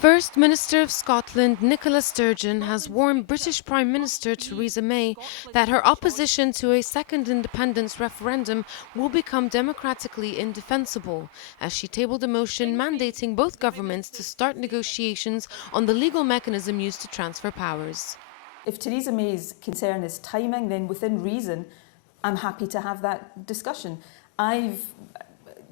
First Minister of Scotland Nicola Sturgeon has warned British Prime Minister Theresa May that her opposition to a second independence referendum will become democratically indefensible, as she tabled a motion mandating both governments to start negotiations on the legal mechanism used to transfer powers. If Theresa May's concern is timing, then within reason, I'm happy to have that discussion. I've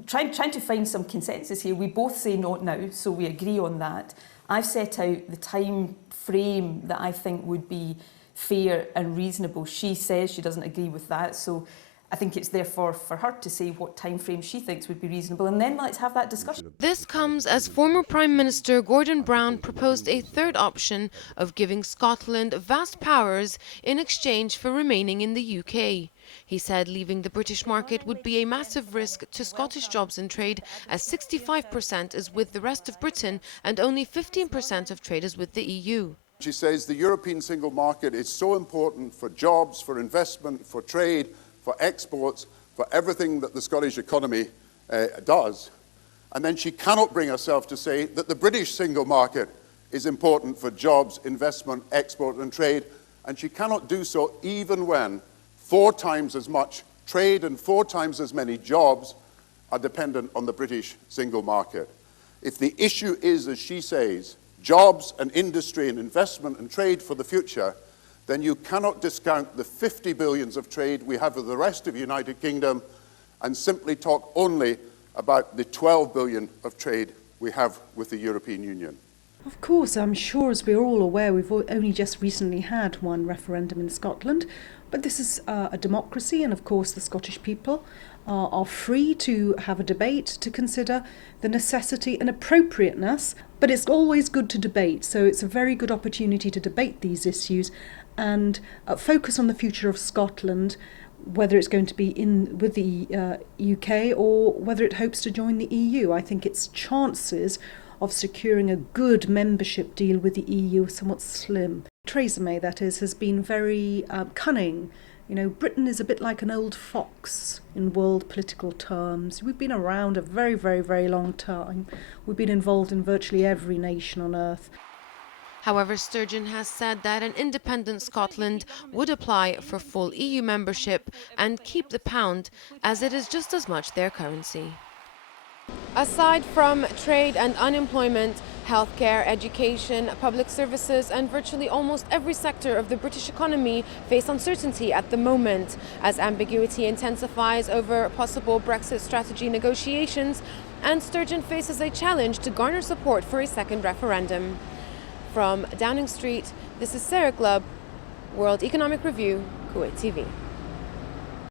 trying to find some consensus here. We both say not now, so we agree on that. I've set out the time frame that I think would be fair and reasonable. She says she doesn't agree with that, so I think it's therefore for her to say what time frame she thinks would be reasonable, and then let's have that discussion. This comes as former Prime Minister Gordon Brown proposed a third option of giving Scotland vast powers in exchange for remaining in the UK. He said leaving the British market would be a massive risk to Scottish jobs and trade, as 65% is with the rest of Britain and only 15% of trade is with the EU. She says the European single market is so important for jobs, for investment, for trade, for exports, for everything that the Scottish economy does. And then she cannot bring herself to say that the British single market is important for jobs, investment, export and trade. And she cannot do so even when 4 times as much trade and 4 times as many jobs are dependent on the British single market. If the issue is, as she says, jobs and industry and investment and trade for the future, then you cannot discount the 50 billions of trade we have with the rest of the United Kingdom and simply talk only about the 12 billion of trade we have with the European Union. Of course, I'm sure, as we're all aware, we've only just recently had one referendum in Scotland, but this is a democracy, and of course the Scottish people are free to have a debate to consider the necessity and appropriateness, but it's always good to debate, so it's a very good opportunity to debate these issues and focus on the future of Scotland, whether it's going to be with the UK or whether it hopes to join the EU. I think its chances of securing a good membership deal with the EU are somewhat slim. Theresa May, that is, has been very cunning. You know, Britain is a bit like an old fox in world political terms. We've been around a very, very, very long time. We've been involved in virtually every nation on earth. However, Sturgeon has said that an independent Scotland would apply for full EU membership and keep the pound, as it is just as much their currency. Aside from trade and unemployment, healthcare, education, public services and virtually almost every sector of the British economy face uncertainty at the moment, as ambiguity intensifies over possible Brexit strategy negotiations, and Sturgeon faces a challenge to garner support for a second referendum. From Downing Street, this is Sarah Glubb, World Economic Review, Kuwait TV.